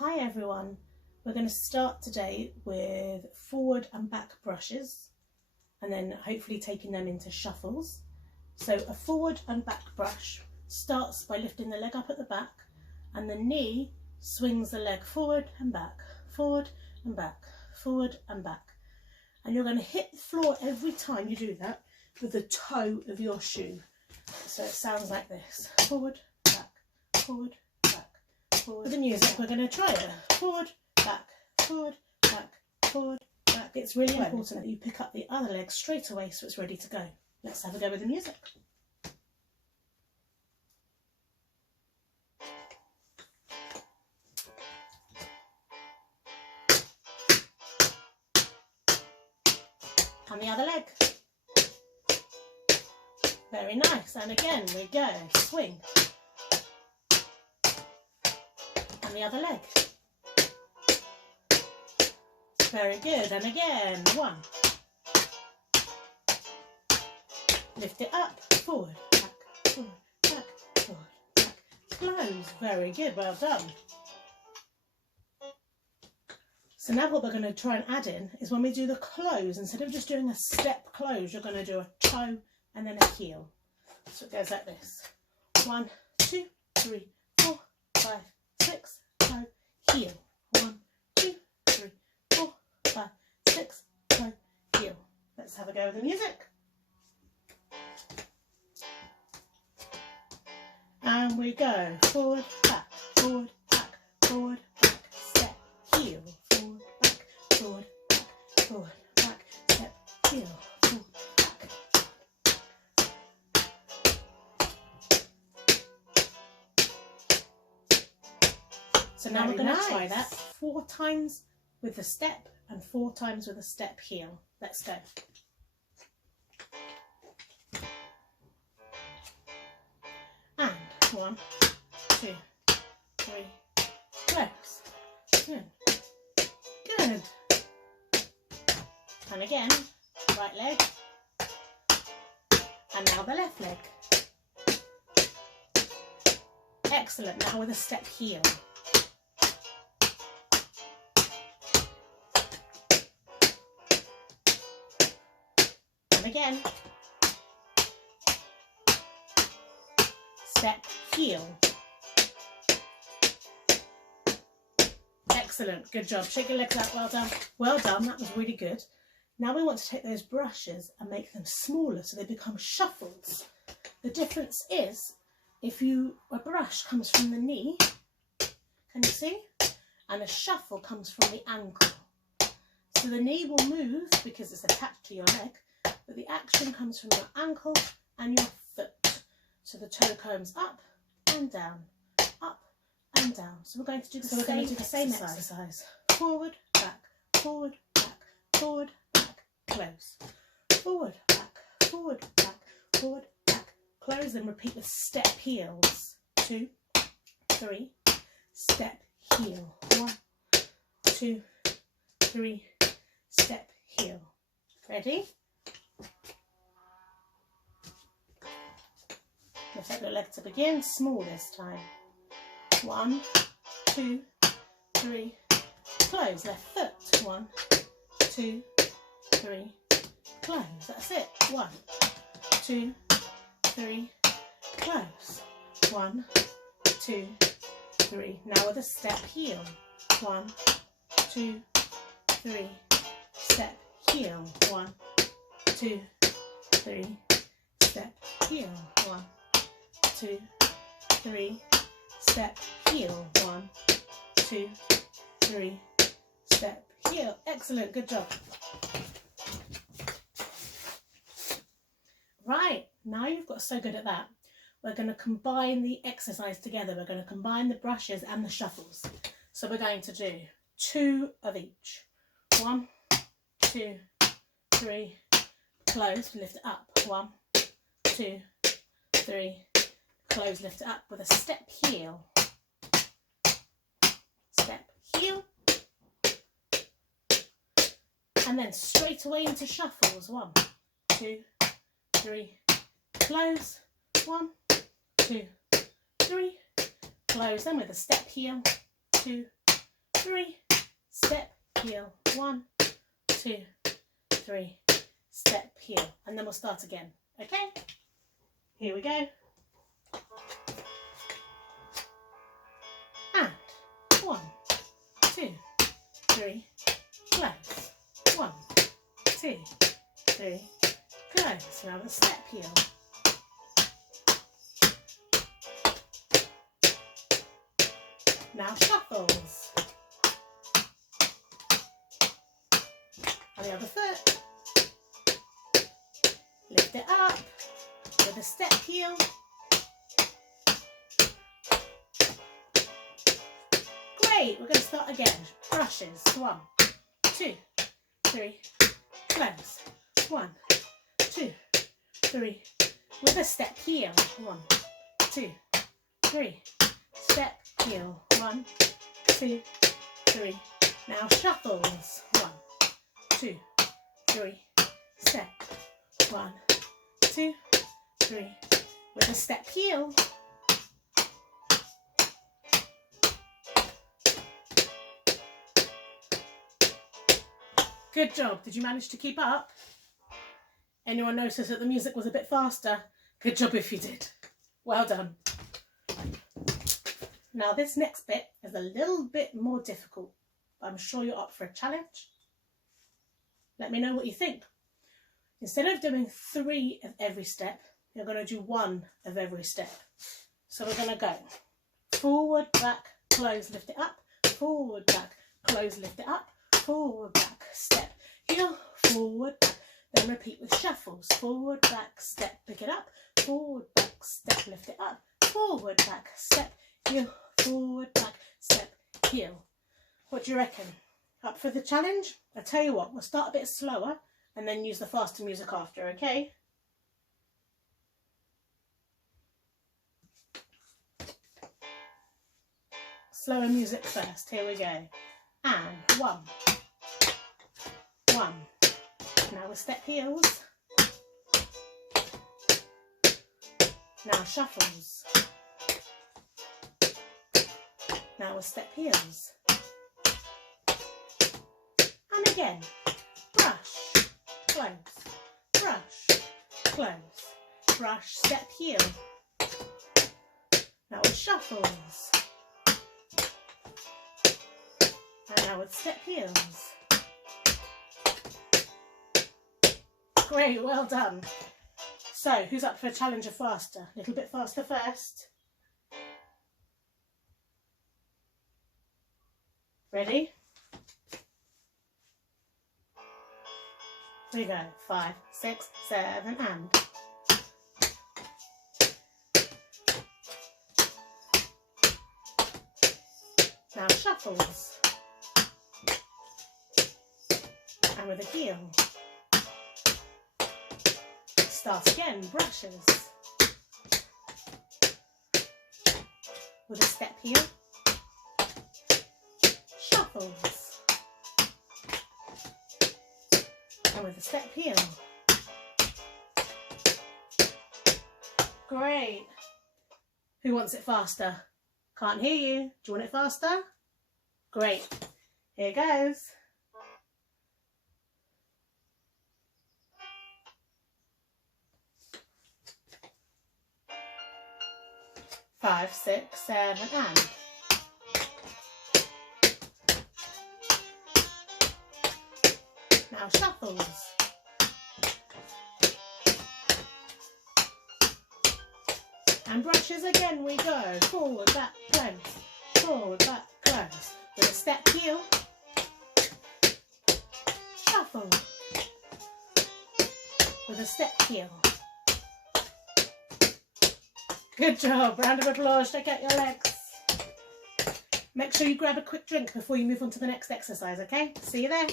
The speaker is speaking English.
Hi everyone, we're going to start today with forward and back brushes and then hopefully taking them into shuffles. So a forward and back brush starts by lifting the leg up at the back and the knee swings the leg forward and back, forward and back, forward and back. And you're going to hit the floor every time you do that with the toe of your shoe. So it sounds like this: forward, back, forward, back, forward. With the music, we're going to try it. Forward, back, forward, back, forward, back. It's really important that you pick up the other leg straight away so it's ready to go. Let's have a go with the music. And the other leg. Very nice. And again we go. Swing. And the other leg. Very good. And again. One. Lift it up. Forward. Back. Forward. Back. Forward. Back. Close. Very good. Well done. So now what we're going to try and add in is when we do the close, instead of just doing a step close, you're going to do a toe and then a heel. So it goes like this: 1, 2, 3, 4, 5, 6, toe, heel. 1, 2, 3, 4, 5, 6, toe, heel. Let's have a go with the music. And we go forward, back, forward, back, forward, back, step, heel. Forward, back, forward, back, forward, back, step, heel, forward, back. So now we're going to try that 4 times with the step and 4 times with a step heel. Let's go. And 1, 2, 3, close. Good. Good. And again, right leg. And now the left leg. Excellent. Now with a step heel. And again. Step heel. Excellent, good job. Shake your legs out, well done. Well done, that was really good. Now we want to take those brushes and make them smaller so they become shuffles. The difference is if a brush comes from the knee, can you see? And a shuffle comes from the ankle. So the knee will move because it's attached to your leg, but the action comes from your ankle and your foot. So the toe comes up and down, up and down. So we're going to do the same exercise. Forward, back, forward, back, forward, back, close. Forward, back, forward, back, forward, back, close. And repeat with step heels. 2, 3, step heel. 1, 2, 3, step heel. Ready? Lift up your leg to begin, small this time. 1, 2, 3, close. Left foot. 1, 2, 3, close. That's it. 1, 2, 3, close. 1, 2, 3. Now with a step heel. 1, 2, 3, step heel. 1, 2, 3, step heel. 1, 2, 3, step heel. 1, 2, 3, step heel. Excellent, good job. Right, now you've got so good at that, we're going to combine the exercise together. We're going to combine the brushes and the shuffles. So we're going to do 2 of each. 1, 2, 3, close, lift it up. 1, 2, 3, close, lift it up with a step heel. Step heel. And then straight away into shuffles. 1, 2, 3, close. 1, 2, 3, close. Then with a step heel. 2, 3, step, heel, 1, 2, 3, step, heel, and then we'll start again. Okay, here we go. And 1, 2, 3, close. 1, 2, 3, close. Now the step heel. Now shuffles. And the other foot. Lift it up with a step heel. Great, we're going to start again. Brushes. 1, 2, 3, close. 1, 2, 3, with a step heel. 1, 2, 3, step heel. 1, 2, 3. Now shuffles. 1, 2, 3, step. 1, 2, 3, with a step heel. Good job. Did you manage to keep up? Anyone notice that the music was a bit faster? Good job if you did. Well done. Now this next bit is a little bit more difficult, but I'm sure you're up for a challenge. Let me know what you think. Instead of doing 3 of every step, you're going to do 1 of every step. So we're going to go forward, back, close, lift it up, forward, back, close, lift it up, forward, back, step, heel, forward, back. Then repeat with shuffles. Forward, back, step, pick it up, forward, back, step, lift it up, forward, back, step, heel, forward, back, step, heel. What do you reckon? Up for the challenge? I'll tell you what, we'll start a bit slower and then use the faster music after, okay? Slower music first, here we go. And 1, 1. Now we step heels. Now shuffles. Now we'll step heels. And again, brush, close, brush, close, brush, step heel. Now with shuffles. And now with step heels. Great, well done. So, who's up for a challenge of faster? A little bit faster first. Ready? Here we go. 5, 6, 7, and. Now shuffles. And with a heel. Start again, brushes. With a step heel. Shuffles. And with a step heel. Great. Who wants it faster? Can't hear you. Do you want it faster? Great. Here goes. 5, 6, 7, and. Now shuffles. And brushes again we go. Forward, back, close. Forward, back, close. With a step heel. Shuffle. With a step heel. Good job. Round of applause. Shake out your legs. Make sure you grab a quick drink before you move on to the next exercise, okay? See you there.